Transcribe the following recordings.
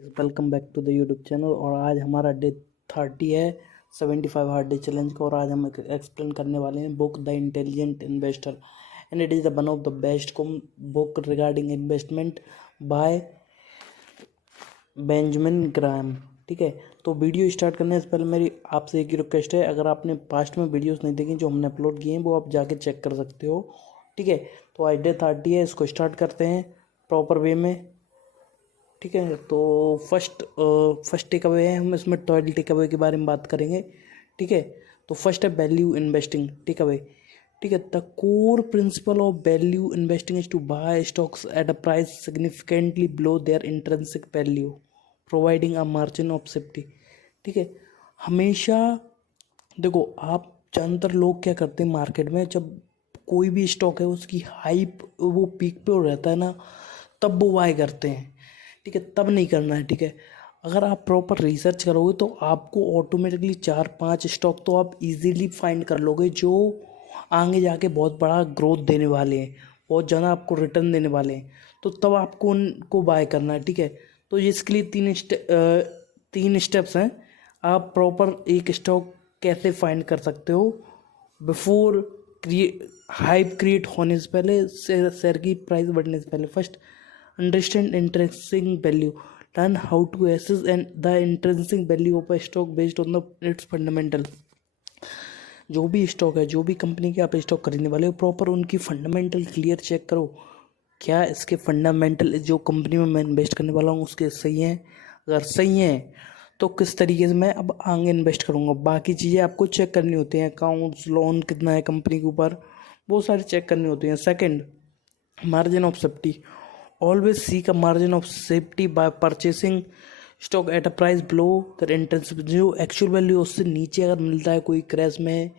Welcome back to the YouTube channel. और आज हमारा डे 30 है 75 हार्ड डे चैलेंज का। और आज हम एक्सप्लेन करने वाले हैं book the intelligent investor and it is the one of the best book regarding investment by Benjamin Graham. ठीक है, तो वीडियो स्टार्ट करने से पहले मेरी आपसे एक ही रिक्वेस्ट है, अगर आपने पास्ट में वीडियोस नहीं देखी जो हमने अपलोड किए हैं वो आप जाके चेक कर सकते हो। ठीक है, तो आज डे 30 है, इसको स्टार्ट करते हैं प्रॉपर वे में। ठीक है, तो फर्स्ट टेक अवे है, हम इसमें 12 टेक अवे के बारे में बात करेंगे। ठीक है, तो फर्स्ट है वैल्यू इन्वेस्टिंग टेक अवे। ठीक है, the core principle of value investing is to buy stocks at a price significantly below their intrinsic value providing a margin of safety. ठीक है, हमेशा देखो, आप ज़्यादातर लोग क्या करते हैं मार्केट में, जब कोई भी स्टॉक है उसकी हाइप वो पीक पे रहता है ना, तब वो बाय करते हैं। ठीक है, तब नहीं करना है। ठीक है, अगर आप प्रॉपर रिसर्च करोगे तो आपको ऑटोमेटिकली 4-5 स्टॉक तो आप इजीली फाइंड कर लोगे जो आगे जाके बहुत बड़ा ग्रोथ देने वाले हैं, बहुत ज़्यादा आपको रिटर्न देने वाले हैं, तो तब आपको उनको बाय करना है। ठीक है, तो इसके लिए तीन स्टेप्स हैं। आप प्रॉपर एक स्टॉक कैसे फाइंड कर सकते हो बिफोर हाइप क्रिएट होने से पहले, शेयर की प्राइस बढ़ने से पहले। First, understand intrinsic value, learn how to assess and the intrinsic value of a stock based on its fundamental। जो भी स्टॉक है, जो भी कंपनी के आप स्टॉक खरीदने वाले हो, प्रॉपर उनकी फंडामेंटल क्लियर चेक करो, क्या इसके फंडामेंटल जो कंपनी में मैं इन्वेस्ट करने वाला हूँ उसके सही हैं। अगर सही हैं तो किस तरीके से मैं अब आगे इन्वेस्ट करूँगा। बाकी चीज़ें आपको चेक करनी होती हैं, अकाउंट्स, लोन कितना है कंपनी के ऊपर, बहुत सारी चेक करनी होती हैं। Second, margin of safety, always seek a margin of safety by purchasing stock at a price below their intrinsic, जो एक्चुअल वैल्यू उससे नीचे अगर मिलता है, कोई क्रैश में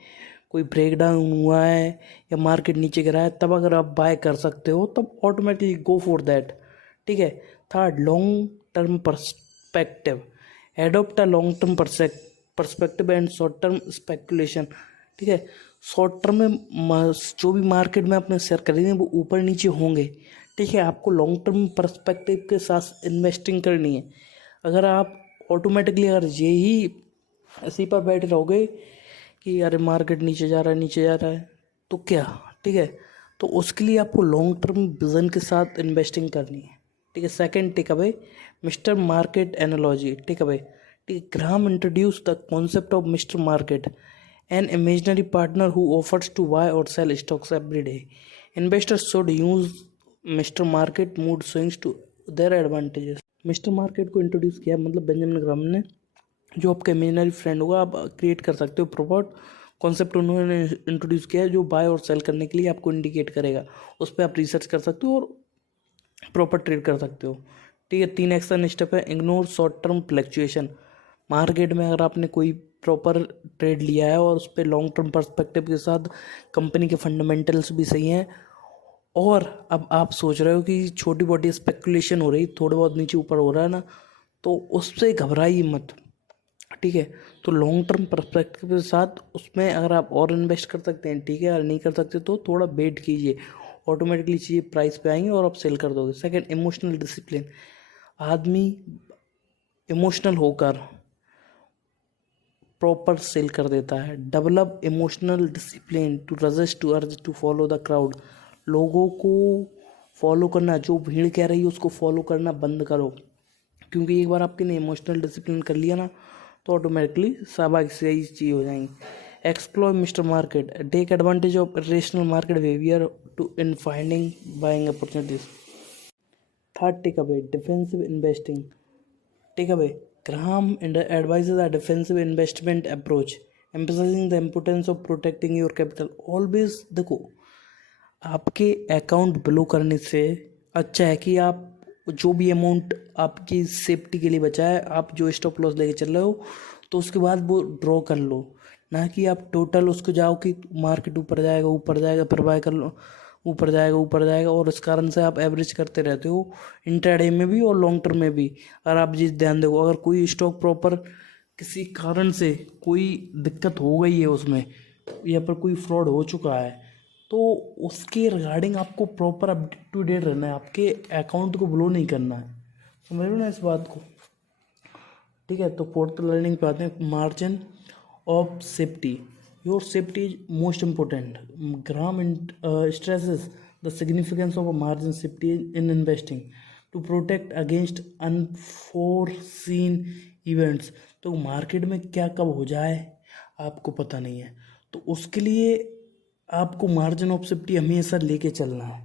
कोई ब्रेक डाउन हुआ है या मार्केट नीचे गिरा है, तब अगर आप बाय कर सकते हो तब ऑटोमेटिकली गो फॉर दैट। ठीक है, third, long term perspective, adopt a long term perspective and short term speculation. ठीक है, शॉर्ट टर्म में जो भी मार्केट में अपने शेयर खरीदेंगे वो ऊपर नीचे होंगे। ठीक है, आपको लॉन्ग टर्म पर्सपेक्टिव के साथ इन्वेस्टिंग करनी है। अगर आप ऑटोमेटिकली अगर यही इसी पर बैठे रहोगे कि अरे मार्केट नीचे जा रहा है नीचे जा रहा है, तो क्या। ठीक है, तो उसके लिए आपको लॉन्ग टर्म विजन के साथ इन्वेस्टिंग करनी है। ठीक है, second take away, mister market analogy take away. ठीक है, Graham introduce the concept of mister market, an imaginary partner who offers to buy or sell stocks every day. Investors should use Mr. Market mood swings to their advantages। Mister market को introduce किया, मतलब Benjamin Graham ने, जो आपका imaginary friend होगा आप create कर सकते हो। प्रॉपर कॉन्सेप्ट उन्होंने इंट्रोड्यूस किया है जो बाय और सेल करने के लिए आपको इंडिकेट करेगा, उस पर आप रिसर्च कर सकते हो और प्रॉपर ट्रेड कर सकते हो। ठीक है, 3 एक्शन स्टेप है। Ignore short term fluctuation, market में अगर आपने कोई प्रॉपर ट्रेड लिया है और उस पर लॉन्ग टर्म पर्सपेक्टिव के साथ कंपनी के फंडामेंटल्स भी सही हैं, और अब आप सोच रहे हो कि छोटी मोटी स्पेकुलेशन हो रही, थोड़ा बहुत नीचे ऊपर हो रहा है ना, तो उससे घबराइए मत। ठीक है, तो लॉन्ग टर्म पर्सपेक्टिव के साथ उसमें अगर आप और इन्वेस्ट कर सकते हैं ठीक है, अगर नहीं कर सकते तो थोड़ा वेट कीजिए, ऑटोमेटिकली चीज़ें प्राइस पे आएंगी और आप सेल कर दोगे। सेकंड, इमोशनल डिसिप्लिन, आदमी इमोशनल होकर प्रॉपर सेल कर देता है। Develop emotional discipline to resist to urge to follow the crowd, लोगों को फॉलो करना, जो भीड़ कह रही है उसको फॉलो करना बंद करो, क्योंकि एक बार आपने इमोशनल डिसिप्लिन कर लिया ना तो ऑटोमेटिकली स्वाभाविक से ही चीज़ हो जाएंगी। Explore mister market, take advantage of rational market behaviour to in finding buying opportunities. Third take away, defensive investing take away, Graham advises a defensive investment approach, emphasizing the importance of protecting your capital. Always देखो, आपके account blow करने से अच्छा है कि आप जो भी अमाउंट आपकी सेफ्टी के लिए बचा है, आप जो स्टॉप लॉस लेके चल रहे हो तो उसके बाद वो ड्रॉ कर लो, ना कि आप टोटल उसको जाओ कि मार्केट ऊपर जाएगा फिर बाय कर लो, ऊपर जाएगा और इस कारण से आप एवरेज करते रहते हो इंट्राडे में भी और लॉन्ग टर्म में भी। अगर आप जिस ध्यान देखो, अगर कोई स्टॉक प्रॉपर किसी कारण से कोई दिक्कत हो गई है उसमें या पर कोई फ्रॉड हो चुका है, तो उसके रिगार्डिंग आपको प्रॉपर अप टू डेट रहना है, आपके अकाउंट को ब्लो नहीं करना है। समझ लो ना इस बात को। ठीक है, तो फोर्थ लर्निंग पे आते हैं, margin of safety. Your safety is most important. Gram stresses the significance of a margin safety in investing to protect against unforeseen events। तो मार्केट में क्या कब हो जाए आपको पता नहीं है, तो उसके लिए आपको मार्जिन ऑफ सेफ्टी हमेशा लेके चलना है।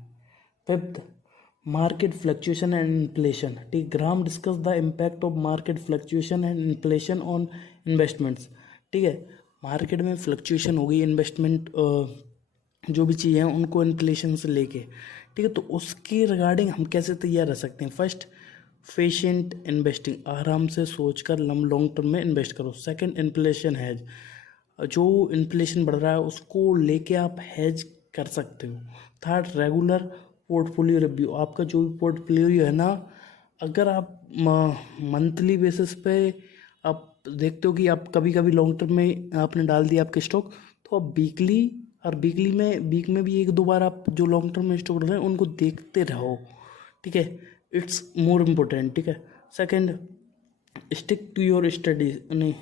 Fifth, market fluctuation and inflation. ठीक, Graham discuss the impact of market fluctuation and inflation on investments. ठीक है, मार्केट में फ्लक्चुएशन हो गई, इन्वेस्टमेंट जो भी चीज़ें हैं उनको इन्फ्लेशन से लेके, ठीक है, तो उसके रिगार्डिंग हम कैसे तैयार रह सकते हैं। फर्स्ट, पेशेंट इन्वेस्टिंग, आराम से सोचकर लॉन्ग टर्म में इन्वेस्ट करो। सेकंड, इन्फ्लेशन हैज, जो इन्फ्लेशन बढ़ रहा है उसको लेके आप हैज कर सकते हो। थर्ड, रेगुलर पोर्टफोलियो रिव्यू, आपका जो भी पोर्टफोलियो है ना, अगर आप मंथली बेसिस पे आप देखते हो कि आप कभी कभी लॉन्ग टर्म में आपने डाल दिया आपके स्टॉक, तो आप वीकली और वीक में भी एक दो बार आप जो लॉन्ग टर्म में स्टॉक डाल रहे हैं उनको देखते रहो। ठीक है, इट्स मोर इम्पोर्टेंट। ठीक है, second, stick to your studies, नहीं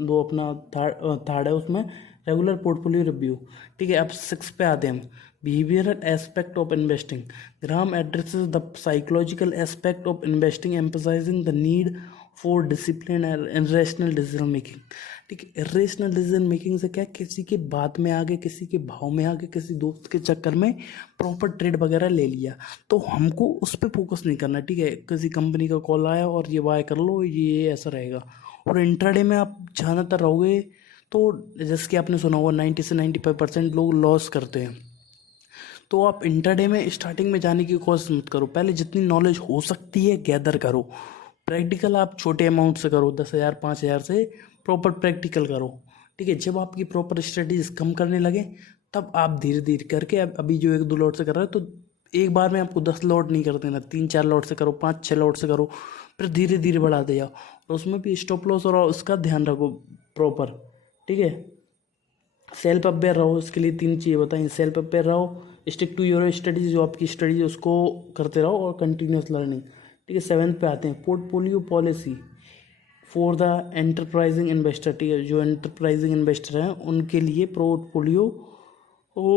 दो अपना थर्ड है उसमें रेगुलर पोर्टफोलियो रिव्यू। ठीक है, अब 6 पे आते हैं हम, behavioural aspect of investing. Gram addresses the psychological aspect of investing, emphasising the need for discipline and irrational decision making. ठीक है, इरेशनल डिसीजन मेकिंग से क्या, किसी के बात में आगे, किसी के भाव में आगे, किसी दोस्त के चक्कर में प्रॉपर ट्रेड वगैरह ले लिया, तो हमको उस पर फोकस नहीं करना। ठीक है, किसी कंपनी का कॉल आया और ये बाय कर लो, ये ऐसा रहेगा, और इंट्राडे में आप ज़्यादातर रहोगे तो जैसे कि आपने सुना होगा 90 से 95% लोग लॉस करते हैं। तो आप इंट्राडे में स्टार्टिंग में जाने की कोशिश मत करो, पहले जितनी नॉलेज हो सकती है गैदर करो। प्रैक्टिकल आप छोटे अमाउंट से करो, 10,000 5,000 से प्रॉपर प्रैक्टिकल करो। ठीक है, जब आपकी प्रॉपर स्ट्रेटजीज कम करने लगे तब आप धीरे धीरे करके, अभी जो 1-2 लॉट से कर रहे हो तो एक बार में आपको 10 लॉट नहीं कर देना, 3-4 लॉट से करो, 5-6 लॉट से करो, फिर धीरे धीरे बढ़ाते जाओ, और उसमें भी स्टॉप लॉस और उसका ध्यान रखो प्रॉपर। ठीक है, सेल्फ अवेयर रहो, इसके लिए 3 चीज़ें बताएं। सेल्फ अवेयर रहो, स्टिक टू योर स्टडीज, जो आपकी स्टडीज है उसको करते रहो, और कंटिन्यूस लर्निंग। ठीक है, 7th पे आते हैं, portfolio policy for the enterprising investor. ठीक है, जो एंटरप्राइजिंग इन्वेस्टर हैं उनके लिए पोर्टफोलियो वो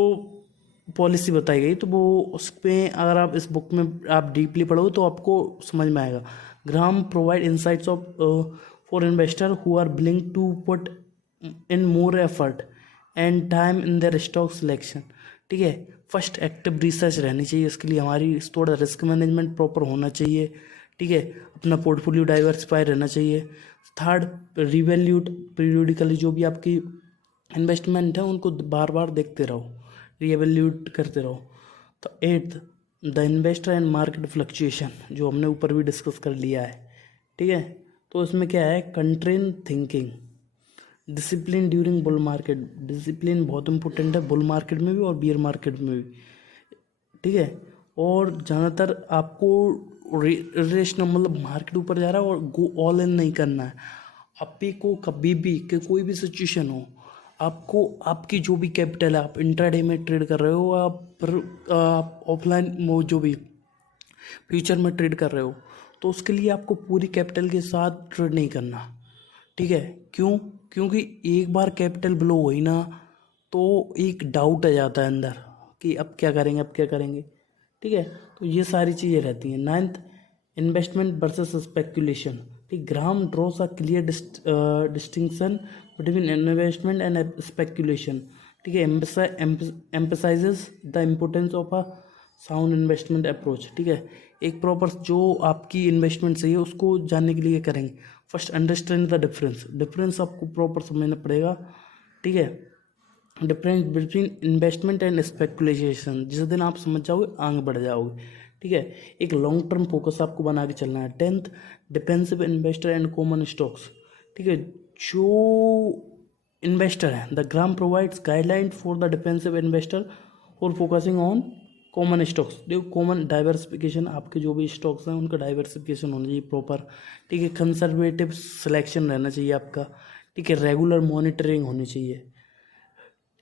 पॉलिसी बताई गई, तो वो उस पर अगर आप इस बुक में आप डीपली पढ़ो तो आपको समझ में आएगा। Graham provide insights of for investor who are willing to put in more effort and time in their stock selection. ठीक है, फर्स्ट, एक्टिव रिसर्च रहनी चाहिए, इसके लिए हमारी थोड़ा रिस्क मैनेजमेंट प्रॉपर होना चाहिए। ठीक है, अपना पोर्टफोलियो डाइवर्सिफाई रहना चाहिए। थर्ड, रिवैल्यूट पीरियडिकली, जो भी आपकी इन्वेस्टमेंट है उनको बार बार देखते रहो, रिवैल्यूट करते रहो। तो 8th, the investor and market fluctuation, जो हमने ऊपर भी डिस्कस कर लिया है। ठीक है, तो इसमें क्या है, contrarian thinking, discipline during bull market. Discipline बहुत इंपॉर्टेंट है बुल मार्केट में भी और बियर मार्केट में भी। ठीक है, और ज़्यादातर आपको रेशनल, मतलब मार्केट ऊपर जा रहा है और गो ऑल इन नहीं करना है। आपी को कभी भी कि कोई भी सिचुएशन हो, आपको आपकी जो भी कैपिटल है, आप इंट्राडे में ट्रेड कर रहे हो, आप ऑफलाइन वो जो भी फ्यूचर में ट्रेड कर रहे हो, तो उसके लिए आपको पूरी कैपिटल के साथ ट्रेड नहीं करना। ठीक है, क्यों, क्योंकि एक बार कैपिटल ब्लो हुई ना तो एक डाउट आ जाता है अंदर कि अब क्या करेंगे, अब क्या करेंगे। ठीक है, तो ये सारी चीज़ें रहती हैं। 9th, investment versus speculation. ठीक, Graham draws a clear distinction between investment and speculation. ठीक है, emphasizes the importance of a sound investment approach. ठीक है, एक प्रॉपर जो आपकी इन्वेस्टमेंट सही है उसको जानने के लिए करेंगे। फर्स्ट, अंडरस्टैंड द डिफरेंस आपको प्रॉपर समझना पड़ेगा। ठीक है, difference between investment and speculation, जिस दिन आप समझ जाओगे आगे बढ़ जाओगे। ठीक है, एक लॉन्ग टर्म फोकस आपको बना के चलना है। 10th, defensive investor and common stocks. ठीक है, जो इन्वेस्टर है, the gram provides guideline for the defensive investor और फोकसिंग ऑन कॉमन स्टॉक्स। देखो, कॉमन डाइवर्सिफिकेशन, आपके जो भी स्टॉक्स हैं उनका डाइवर्सिफिकेशन होना चाहिए प्रॉपर। ठीक है, कंजर्वेटिव सिलेक्शन रहना चाहिए आपका। ठीक है, रेगुलर मॉनिटरिंग होनी चाहिए।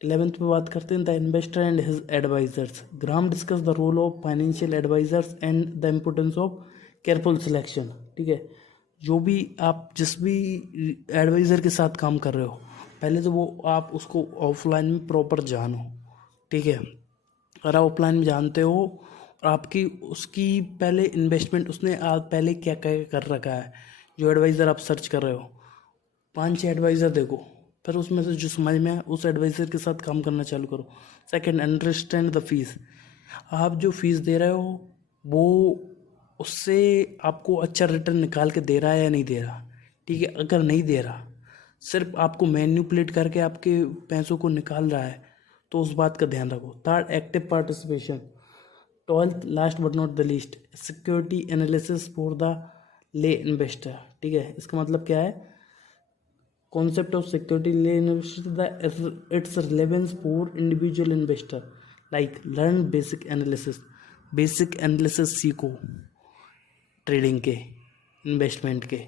11th पे बात करते हैं, the investor and his advisors. Graham discuss the role of financial advisors and the importance of careful selection. ठीक है, जो भी आप जिस भी एडवाइज़र के साथ काम कर रहे हो, पहले तो वो आप उसको ऑफलाइन में प्रॉपर जानो, ठीक है। अगर आप ऑफलाइन में जानते हो और आपकी उसकी पहले इन्वेस्टमेंट उसने आप पहले क्या क्या कर रखा है, जो एडवाइज़र आप सर्च कर रहे हो 5-6 एडवाइज़र देखो, फिर उसमें से जो समझ में आए उस एडवाइज़र के साथ काम करना चालू करो। Second, understand the fees. आप जो फीस दे रहे हो वो उससे आपको अच्छा रिटर्न निकाल के दे रहा है या नहीं दे रहा, ठीक है। अगर नहीं दे रहा, सिर्फ आपको मैन्युपुलेट करके आपके पैसों को निकाल रहा है, तो उस बात का ध्यान रखो। Third, active participation. Twelfth, last but not the least, security analysis for the ले इन्वेस्टर, ठीक है। इसका मतलब क्या है? Concept of security lay investor its relevance for individual investor, like learn basic analysis सीखो ट्रेडिंग के, इन्वेस्टमेंट के।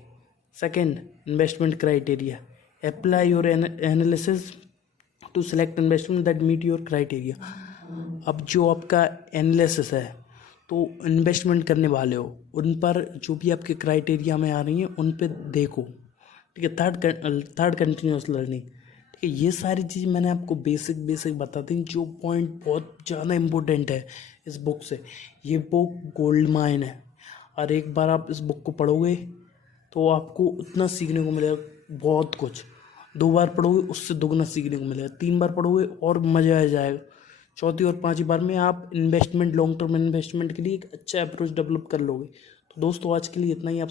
Second, investment criteria, apply your analysis to select investment that meet your criteria. अब जो आपका एनालिसिस है, तो इन्वेस्टमेंट करने वाले हो उन पर जो भी आपके क्राइटेरिया में आ रही हैं उन पे देखो, ठीक है। थर्ड, कंटिन्यूस लर्निंग, ठीक है। ये सारी चीज़ मैंने आपको बेसिक बता दी, जो पॉइंट बहुत ज़्यादा इम्पोर्टेंट है इस बुक से। ये बुक गोल्ड माइन है, और एक बार आप इस बुक को पढ़ोगे तो आपको इतना सीखने को मिलेगा, बहुत कुछ। 2 बार पढ़ोगे उससे दुगना सीखने को मिलेगा, 3 बार पढ़ोगे और मज़ा आ जाएगा, चौथी और पांचवी बार में आप इन्वेस्टमेंट, लॉन्ग टर्म इन्वेस्टमेंट के लिए एक अच्छा अप्रोच डेवलप कर लोगे। तो दोस्तों आज के लिए इतना ही। आप